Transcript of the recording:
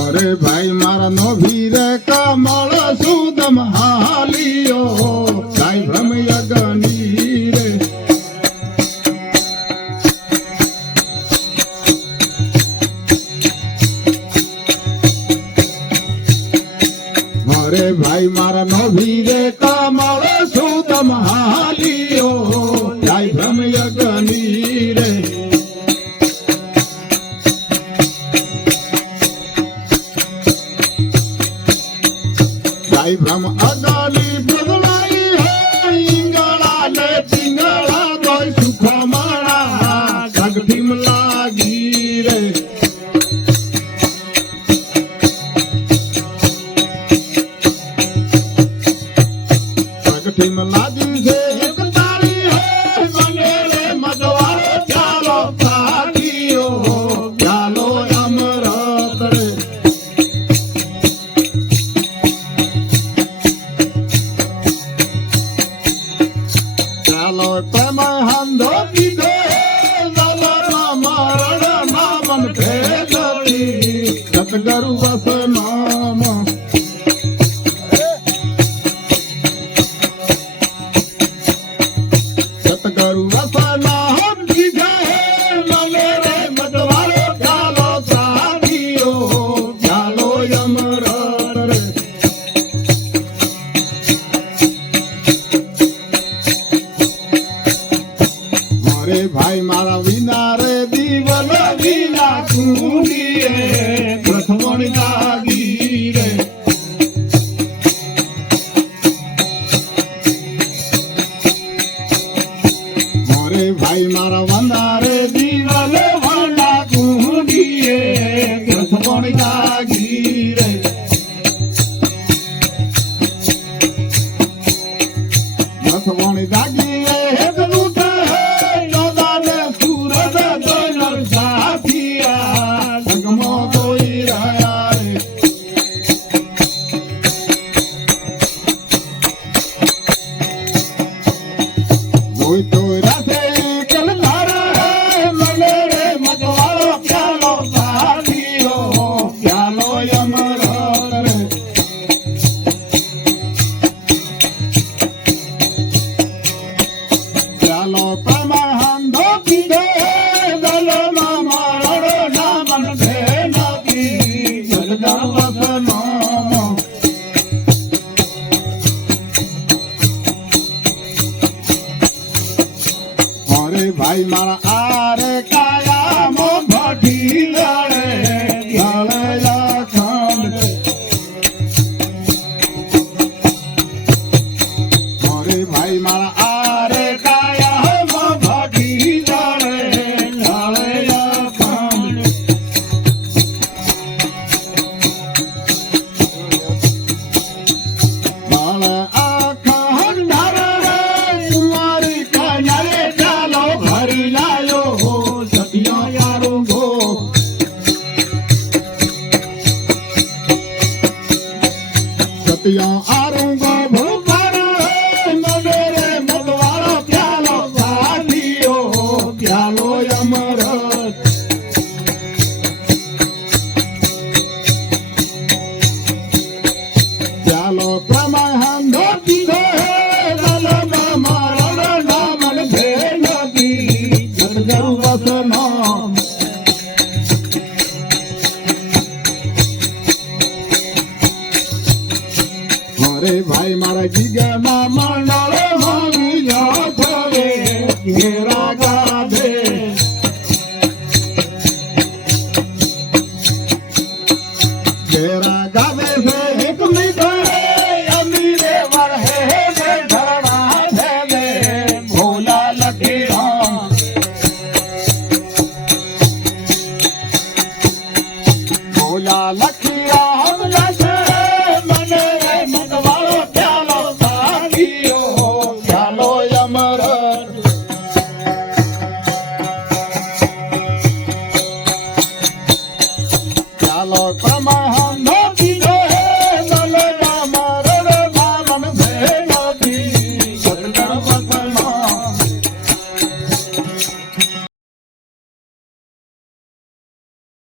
અરે ભાઈ, મારા નો ભીરે કમળ સુદમ હાલિયો. સાઈ ભ્રમ યગની રે. અરે ભાઈ, મારા નો ભીરે કમળ સુદમ હાલી हम अदानी बदलाई है इंगला ने चिंगला दो सुखमारा सग Bheemla nos está manejando para. আইমার আরে কায়াম ঘটিল ভাই মারা y'all. I don't go home. अरे भाई मारा जी गाना मांडा रे मामी जा थारे घेरा गाधे घेरा गावे से एक मिठाई अमीरे वर है से धरना धैले भोला लखी राम। भोला लखी राम